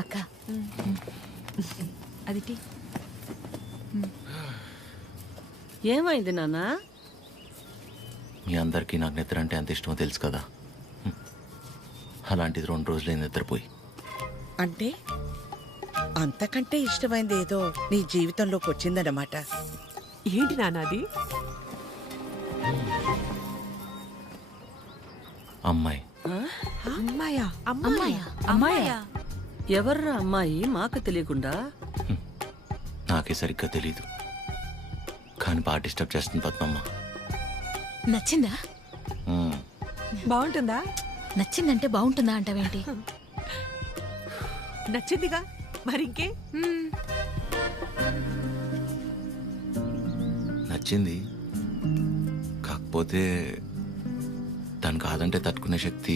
అక్క అది టీ. ఏమైంది నాన్నా? మీ అందరికీ నాకు నిద్ర అంటే ఎంత ఇష్టమో తెలుసు కదా. అలాంటిది 2 రోజులే నిద్రపోయి. అంటే అంతకంటే ఇష్టమైంది ఏదో నీ జీవితంలోకి వచ్చిందన్నమాట. ఏంటి నాన్నది? అమ్మాయి. అమ్మాయా? అమ్మాయా? అమ్మాయా? ఎవర్రా అమ్మాయి మాకు తెలియకుండా? నాకే సరిగ్గా తెలీదు, కానీ బాగా డిస్టర్బ్ చేస్తుంది పద్మమ్మ. నచ్చిందా? బాగుంటుందా? నచ్చిందంటే బాగుంటుందా అంటావేంటి? నచ్చిందిగా, మరింకే? నచ్చింది, కాకపోతే తను కాదంటే తట్టుకునే శక్తి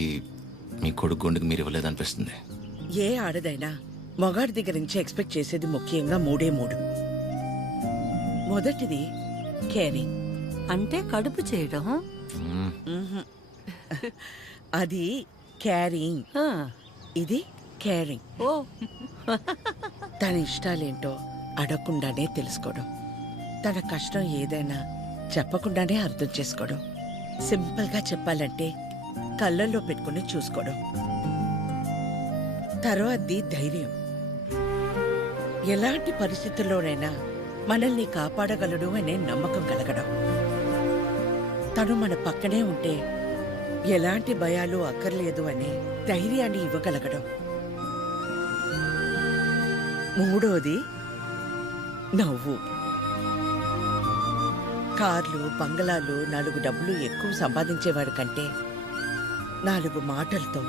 మీ కొడుకు గుండెకి మీరు ఇవ్వలేదనిపిస్తుంది. ఏ ఆడదైనా మగాడి దగ్గర నుంచి ఎక్స్పెక్ట్ చేసేది ముఖ్యంగా 3. మొదటిది కేరింగ్. అంటే కడుపు చేయడం. అది క్యారింగ్, ఆ, ఇది కేరింగ్. ఓ తన ఇష్టాలేంటో అడగకుండానే తెలుసుకోవడం, తన కష్టం ఏదైనా చెప్పకుండానే అర్థం చేసుకోవడం, సింపుల్గా చెప్పాలంటే కళ్ళల్లో పెట్టుకుని చూసుకోవడం. తర్వాతది ధైర్యం. ఎలాంటి పరిస్థితుల్లోనైనా మనల్ని కాపాడగలడు అనే నమ్మకం కలగడం. తను మన పక్కనే ఉంటే ఎలాంటి భయాలు అక్కర్లేదు అనే ధైర్యాన్ని ఇవ్వగలగడం. 3వది నవ్వు. కార్లు, బంగళాలు, 4 డబ్బులు ఎక్కువ సంపాదించేవాడు కంటే 4 మాటలతో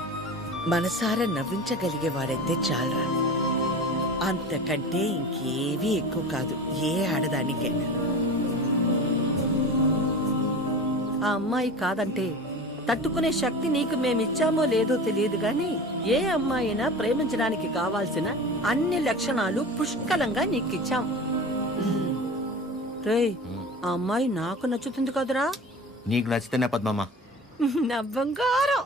మనసారా నవ్వించగలిగేవాడైతే చాలరా. అంతకంటే ఇంకేవీ ఎక్కువ కాదు ఏ ఆడదానికైనా. ఆ అమ్మాయి కాదంటే తట్టుకునే శక్తి నీకు మేమిచ్చామో లేదో తెలియదు గాని ఏ అమ్మాయినా ప్రేమించడానికి కావాల్సిన అన్ని లక్షణాలు పుష్కలంగా నీకిచ్చాం. రేయ్, ఆ అమ్మాయి నాకు నచ్చుతుంది కదరా? నీకు నచ్చితేనే పద్మమ్మ. నా బంగారం.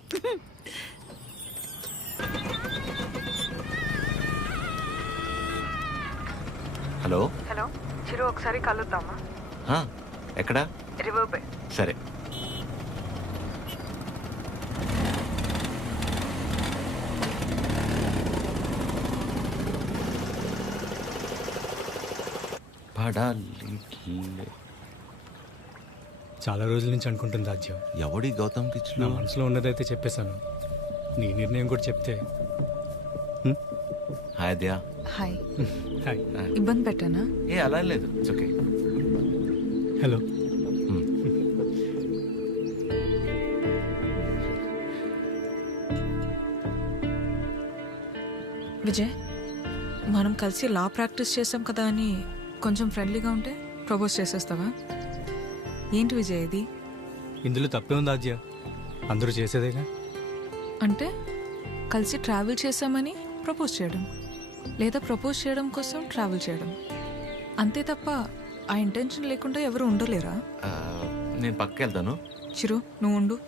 హలో హలో చిరు, ఒకసారి కలుద్దామా? ఎక్కడా? River bay. సరే. చాలా రోజుల నుంచి అనుకుంటుంది రాజ్యం. ఎవడి గౌతమ్ నా మనసులో ఉన్నదైతే చెప్పేశాను. నీ నిర్ణయం కూడా చెప్తే. హాయ్ దయా. హాయ్. హాయ్. ఇబ్బంది పెట్టానా? ఏ అలా లేదు, ఇట్స్ ఓకే. హలో. విజయ్, మనం కలిసి లా ప్రాక్టీస్ చేసాం కదా అని కొంచెం ఫ్రెండ్లీగా ఉంటే ప్రపోజ్ చేసేస్తావా? ఏంటి విజయ్ ఇది? ఇందులో తప్పే ఉంది రాజ్య, అందరూ చేసేదేగా. అంటే కలిసి ట్రావెల్ చేసామని ప్రపోజ్ చేయడం, లేదా ప్రపోజ్ చేయడం కోసం ట్రావెల్ చేయడం, అంతే తప్ప ఆ ఇంటెన్షన్ లేకుండా ఎవరు ఉండలేరా? నేను పక్కకి వెళ్తాను. చిరు, నువ్వు ఉండు.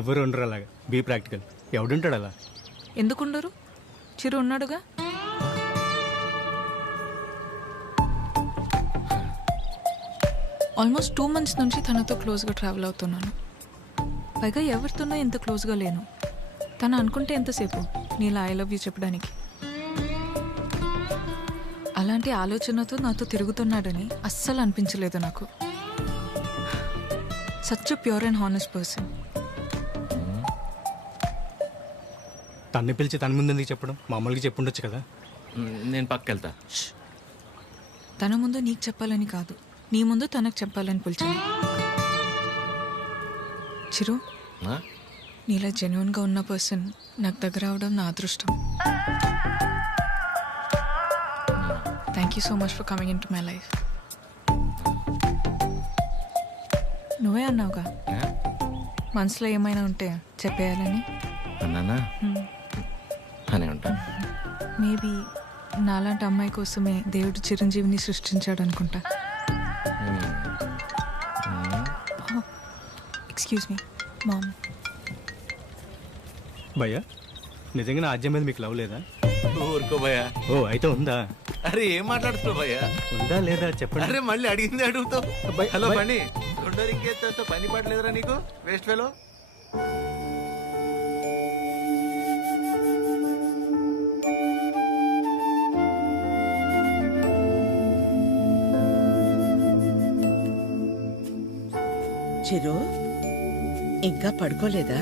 ఎవరు ఉండరు అలాగా. Be practical. ఎవడుంటాడు అలా? ఎందుకుండరు? చిరు ఉన్నాడుగా. ఆల్మోస్ట్ 2 months నుంచి తనతో క్లోజ్గా ట్రావెల్ అవుతున్నాను. పైగా ఎవరితోనో ఎంత క్లోజ్గా లేను. తను అనుకుంటే ఎంతసేపు నీలా ఐ లవ్ యూ చెప్పడానికి. అలాంటి ఆలోచనతో నాతో తిరుగుతున్నాడని అస్సలు అనిపించలేదు నాకు. Such pure and honest person. తన్ని పిలిచి తన ముందు ఎందుకు చెప్పడం? మామూలుగా చెప్పుండొచ్చు కదా. నేను పక్కకి వెళ్తా. తన ముందు నీకు చెప్పాలని కాదు, నీ ముందు తనకు చెప్పాలని పిలిచాను. చిరు, నీలా జెన్యున్గా ఉన్న పర్సన్ నాకు దగ్గర అవడం నా అదృష్టం. Thank you so much for coming in to my life. నువ్వే అన్నావుగా మనసులో ఏమైనా ఉంటే చెప్పేయాలని. అన్నానా? అనే ఉంటాను. మేబీ నాలాంటి అమ్మాయి కోసమే దేవుడు చిరంజీవిని సృష్టించాడు అనుకుంటా. Excuse me ma'am. భయ్యా నిజంగా నా ఆద్యం మీద మీకు లవ్ లేదా? ఊరుకో భయ్యా. ఓ అయితే ఉందా? అరే ఏం మాట్లాడుతున్నావు భయ్యా? ఉందా లేదా చెప్పండి. అరే మళ్ళీ అడిగింది అడుగుతావు. భయ్- హలో భయ్- బండి, రెండో ఇంకేస్తా పని పడలేదురా నీకు? Waste fellow. చిరు ఇంకా పడుకోలేదా?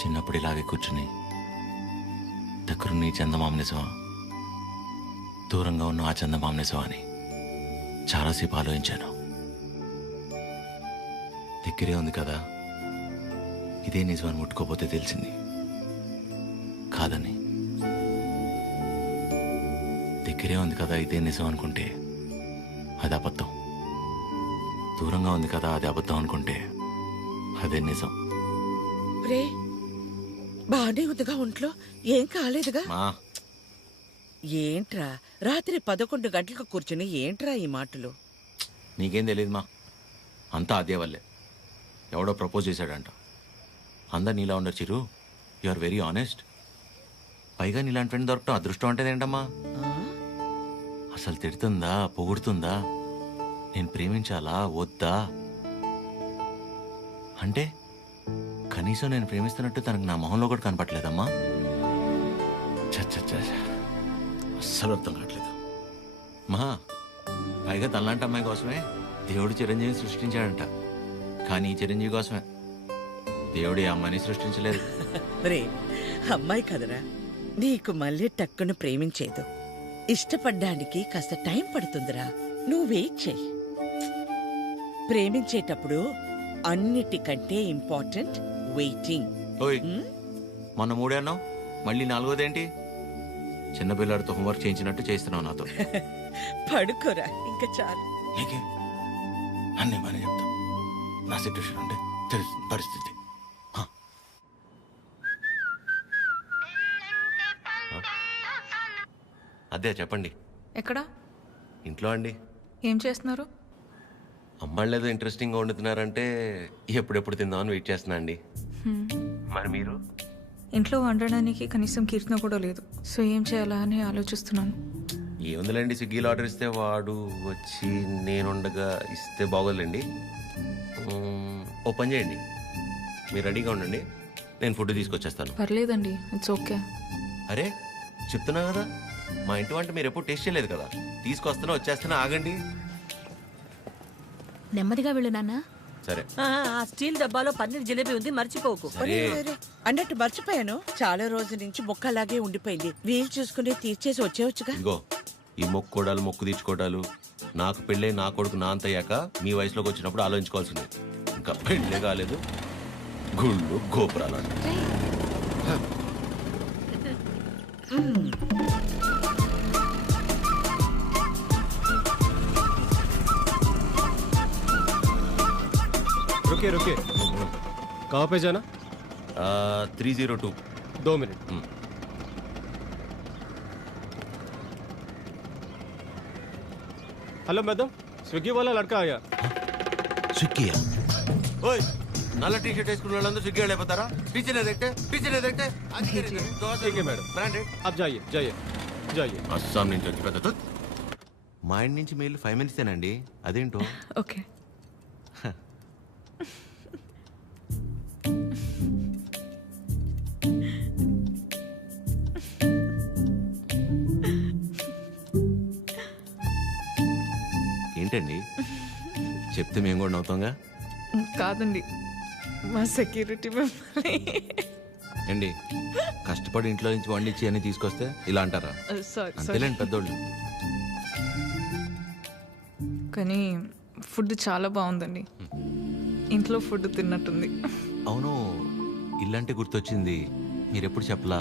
చిన్నప్పుడు ఇలాగే కూర్చుని దగ్గరున్న ఈ చందమామ నిజమా, దూరంగా ఉన్న ఆ చందమామ నిజమా అని చాలాసేపు ఆలోచించాను. దగ్గరే ఉంది కదా, ఇదే నిజమని ముట్టుకోపోతే తెలిసింది కాదని. దగ్గరే ఉంది కదా ఇదే నిజం అనుకుంటే అది అబద్ధం. దూరంగా ఉంది కదా అది అబద్ధం అనుకుంటే అదే నిజం. రే బానే ఉందిగా ఒంట్లో, ఏం కాలేదుగా? మా ఏంట్రా రాత్రి 11 గంటలకు కూర్చుని ఏంట్రా ఈ మాటలు? నీకేం తెలియదు మా, అంతా అదే వల్లే. ఎవడో ప్రపోజ్ చేశాడంట. అందరు నీలా ఉండరు చిరు, యు ఆర్ వెరీ ఆనెస్ట్. పైగా నీలాంటి ఫ్రెండ్ దొరకటం అదృష్టం అంటే ఏంటమ్మా? ఆ? అసలు తిడుతుందా పొగుడుతుందా, నేను ప్రేమించాలా వద్దా అంటే కనీసం నేను ప్రేమిస్తున్నట్టు తనకు నా మొహంలో కూడా కనపట్లేదమ్మా. అస్సలు అర్థం కావట్లేదు మా. పైగా తనలాంటి అమ్మాయి కోసమే దేవుడు చిరంజీవిని సృష్టించాడంట. కానీ ఈ చిరంజీవి కోసమే దేవుడు ఈ అమ్మాయిని సృష్టించలేదు. రే అమ్మాయి కదరా, నీకు మళ్ళీ టక్కును ప్రేమించేదు. ఇష్టపడ్డానికి కాస్త టైం పడుతుందిరా, నువ్వు వెయిట్ చెయ్యి. ప్రేమించేటప్పుడు అన్నిటికంటే ఇంపార్టెంట్ వెయిటింగ్. ఓయ్ మొన్న 3 అన్నావు, మళ్ళీ 4వదేంటి? చిన్నపిల్లాడితో హోంవర్క్ చేయించినట్టు చేస్తున్నావు నాతో. పడుకోరా ఇంకా చాలు. నీకే అన్నీ బాగానే చెప్తాం. నా సిట్యుయేషన్ అంటే తెలుస్తుంది పరిస్థితి. హ. అదే చెప్పండి. ఎక్కడా? ఇంట్లో అండి. ఏం చేస్తున్నారు? అమ్మాళ్ళు ఏదో ఇంట్రెస్టింగ్గా వండుతున్నారంటే ఎప్పుడెప్పుడు తిందామని వెయిట్ చేస్తున్నా అండి. మరి మీరు? ఇంట్లో వండడానికి కనీసం కీర్తన కూడా లేదు. సో ఏం చేయాలా అని ఆలోచిస్తున్నాను. ఏముందిలేండి, స్విగ్గీలో ఆర్డర్ ఇస్తే వాడు వచ్చి నేనుండగా ఇస్తే బాగోదులేండి. ఓ పని చేయండి, మీరు రెడీగా ఉండండి, నేను ఫుడ్ తీసుకొచ్చేస్తాను. పర్లేదండి, ఇట్స్ ఓకే. అరే చెప్తున్నా కదా, మా ఇంటి వంట మీరు ఎప్పుడు టేస్ట్ చేయలేదు కదా. తీసుకొస్తున్నా వచ్చేస్తున్నా, ఆగండి. నెమ్మదిగా వెళ్ళు నాన్న. సరే ఆ స్టీల్ డబ్బాలో పన్నీర్ జిలేబీ ఉంది, మర్చిపోకు. సరే. అరే, అన్నట్టు మర్చిపోయాను, చాలా రోజుల నుంచి మొక్క అలాగే ఉండిపోయింది. వీలు చూసుకుని తీర్చేసి వచ్చేవచ్చుగా. ఇగో ఈ మొక్కుకోవడాలు మొక్కు తీర్చుకోవడాలు నాకు పెళ్ళే నా కొడుకు నా అంత అయ్యాక మీ వయసులోకి వచ్చినప్పుడు ఆలోచించుకోవాల్సింది. ఇంకా పెళ్ళే కాలేదు, గుళ్ళు గోపురాలు అంట. रुके रुके कहाँ पे जाना? 302. 2 मिनट. हेलो मैडम, स्विगी वाला लड़का आया. స్విగ్గీయా? ఓయ్ నల్ల టీ షర్ట్ వేసుకున్న వాళ్ళందరూ స్విగ్గీ వెళ్ళిపోతారా? టీచర్ ఎదెక్టే ठीक है मैडम, బ్రాండెడ్. आप जाइए जाइए जाइए. అస్సాం నుంచి వచ్చి పెద్ద మా ఇంటి నుంచి మెయిల్ 5 మినిట్సేనండి, అదేంటో. ఓకే. ఏంటండి చెప్తే మేము కూడా నవ్వుతాంగా. కాదండి, మా సెక్యూరిటీ మిమ్మల్ని ఏంటి కష్టపడి ఇంట్లో నుంచి వండించి అన్ని తీసుకొస్తే ఇలా అంటారా? సారీ అంతేలేండి పెద్దోళ్ళు. కానీ ఫుడ్ చాలా బాగుందండి. ఇంట్లో ఫుడ్ తిన్నట్టుంది. అవును, ఇల్లంటే గుర్తొచ్చింది, మీరెప్పుడు చెప్పలా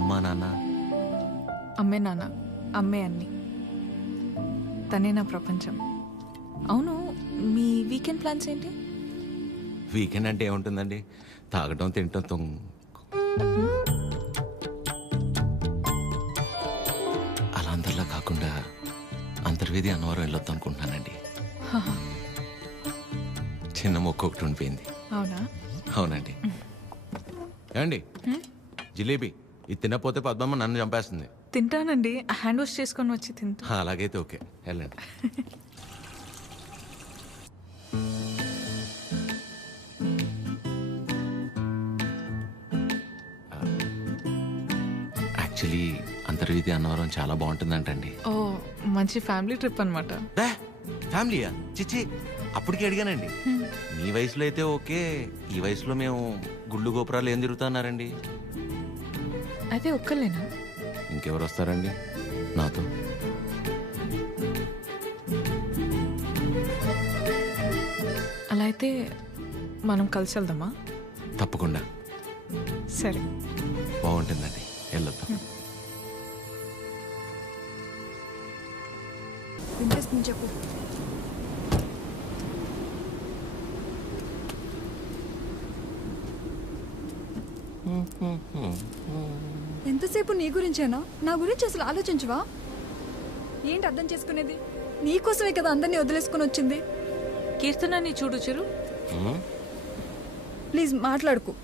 అమ్మా నాన్న? అమ్మే నాన్న, అమ్మే అన్ని, తనే నా ప్రపంచం. అవును, మీ వీకెండ్ ప్లాన్స్ ఏంటి? వీకెండ్ అంటే ఏముంటుందండి, తాగటం తినటం అలా అందరిలా కాకుండా అంతర్వేది అన్నవరం వెళ్ళొద్దాం అనుకుంటున్నానండి. చిన్న మొక్క ఒకటి ఉండిపోయింది. అవునా? అవునండి. ఏమండి జిలేబీ ఇది తినకపోతే పద్మమ్మ నన్ను చంపేస్తుంది. తింటానండి, హ్యాండ్ వాష్ చేసుకొని వచ్చి తింటా. అలాగైతే ఓకే, వెళ్ళండి. యాక్చువల్లీ అంతర్వేది అన్నవరం చాలా బాగుంటుందంటండి. ఓ మంచి ఫ్యామిలీ ట్రిప్ అనమాట. ఫ్యామిలీయా? చిచ్చి, అప్పటికే అడిగానండి. మీ వయసులో అయితే ఓకే, ఈ వయసులో మేము గుళ్ళు గోపురాలు ఏం తిరుగుతున్నారండి. అయితే ఒక్కలేనా? ఇంకెవరు వస్తారండి నాతో? అలా అయితే మనం కలిసి వెళ్దామా? తప్పకుండా, సరే. బాగుంటుందండి, వెళ్ళొద్దాం. చెప్పు. ఎంతసేపు నీ గురించేనా? నా గురించి అసలు ఆలోచించవా? ఏంటి అర్థం చేసుకునేది? నీకోసమే కదా అందరినీ వదిలేసుకుని వచ్చింది. కీర్తనని చూడు చిరు. ప్లీజ్ మాట్లాడుకు.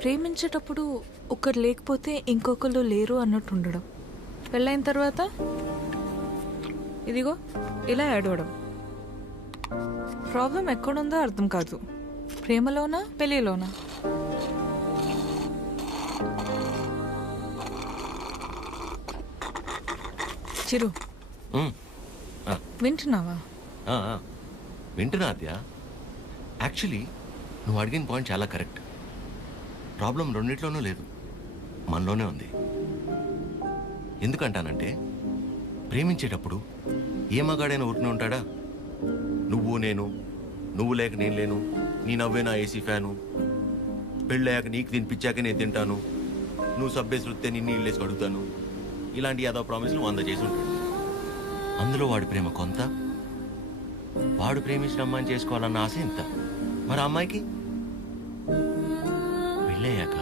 ప్రేమించేటప్పుడు ఒకరు లేకపోతే ఇంకొకరు లేరు అన్నట్టు ఉండడం, పెళ్ళైన తర్వాత ఇదిగో ఇలా ఏడవడం. ప్రాబ్లం ఎక్కడుందో అర్థం కాదు, ప్రేమలోనా పెళ్ళిలోనా? చిరు, వింటున్నావా? వింటున్నా అద్య. యాక్చువల్లీ నువ్వు అడిగిన పాయింట్ చాలా కరెక్ట్. ప్రాబ్లం రెండిట్లోనూ లేదు, మనలోనే ఉంది. ఎందుకంటానంటే ప్రేమించేటప్పుడు ఏ మగాడైనా ఊరినే ఉంటాడా? నువ్వు నేను, నువ్వు లేక నేను లేను, నీ నవ్వే నా ఏసీ ఫ్యాను, పెళ్ళయ్యాక నీకు తినిపించాక నేను తింటాను, నువ్వు సబ్బేసి వృత్తే నిన్ను ఇల్లేసి అడుగుతాను, ఇలాంటి యాదో ప్రామిస్లు 100 చేసి ఉంటాడు. అందులో వాడి ప్రేమ కొంత, వాడు ప్రేమించిన అమ్మాయిని చేసుకోవాలన్న ఆశ ఇంత. మరి అమ్మాయికి పెళ్ళయ్యాక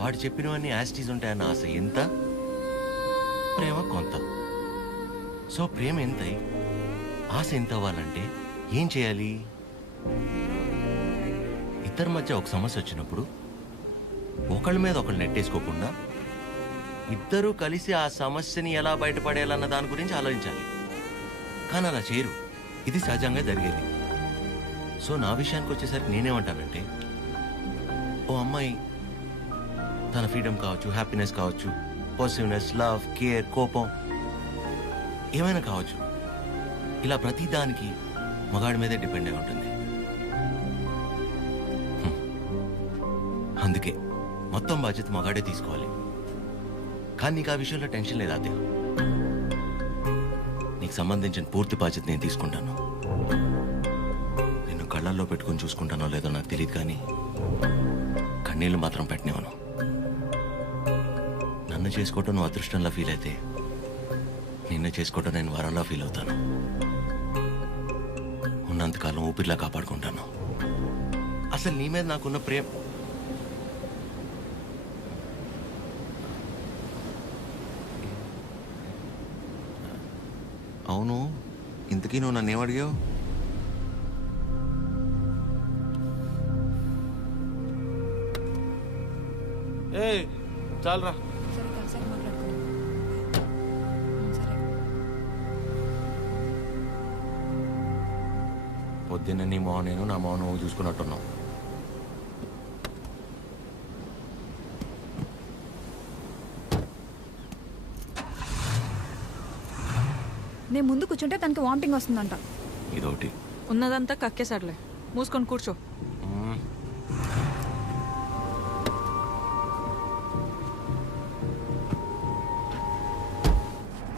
వాడు చెప్పినవన్నీ యాస్టీస్ ఉంటాయన్న ఆశ ఎంత, ప్రేమ కొంత. సో ప్రేమ ఎంతై ఆశ ఎంత అవ్వాలంటే ఏం చేయాలి? ఇద్దరి మధ్య ఒక సమస్య వచ్చినప్పుడు ఒకళ్ళ మీద ఒకళ్ళు నెట్టేసుకోకుండా ఇద్దరూ కలిసి ఆ సమస్యని ఎలా బయటపడేయాలన్న దాని గురించి ఆలోచించాలి. కానీ అలా చేయరు, ఇది సహజంగా జరిగేది. సో నా విషయానికి వచ్చేసరికి నేనేమంటానంటే, ఓ అమ్మాయి తన ఫ్రీడమ్ కావచ్చు, హ్యాపీనెస్ కావచ్చు, పాజిటివ్నెస్, లవ్, కేర్, కోపం ఏమైనా కావచ్చు, ఇలా ప్రతి దానికి మగాడి మీదే డిపెండ్ అయి ఉంటుంది. అందుకే మొత్తం బాధ్యత మగాడే తీసుకోవాలి. కానీ నీకు ఆ విషయంలో టెన్షన్ లేదా అదే? నీకు సంబంధించిన పూర్తి బాధ్యత నేను తీసుకుంటాను. నిన్ను కళ్ళల్లో పెట్టుకుని చూసుకుంటానో లేదో నాకు తెలియదు, కానీ కన్నీళ్ళు మాత్రం పెట్టనివ్వను. నన్ను చేసుకోవటం నువ్వు అదృష్టంలా ఫీల్ అయితే, నిన్ను చేసుకోవటం నేను వరంలా ఫీల్ అవుతాను. ఉన్నంతకాలం ఊపిరిలా కాపాడుకుంటాను. అసలు నీ మీద నాకున్న ప్రేమ అవును. ఇంతకీ నువ్వు నన్ను ఏమడిగావు? చాలరా. సరే కలిసాక మాట్లాడుకుందాం. సరే. పొద్దున్న నీ మోహన్ నేను, నా మోహన్ నువ్వు చూసుకున్నట్టున్నావు. నేను ముందు కూర్చుంటే తనకి వామిటింగ్ వస్తుందంట. ఇదొకటి. ఉన్నదంతా కక్కేసాడులే, మూసుకొని కూర్చో.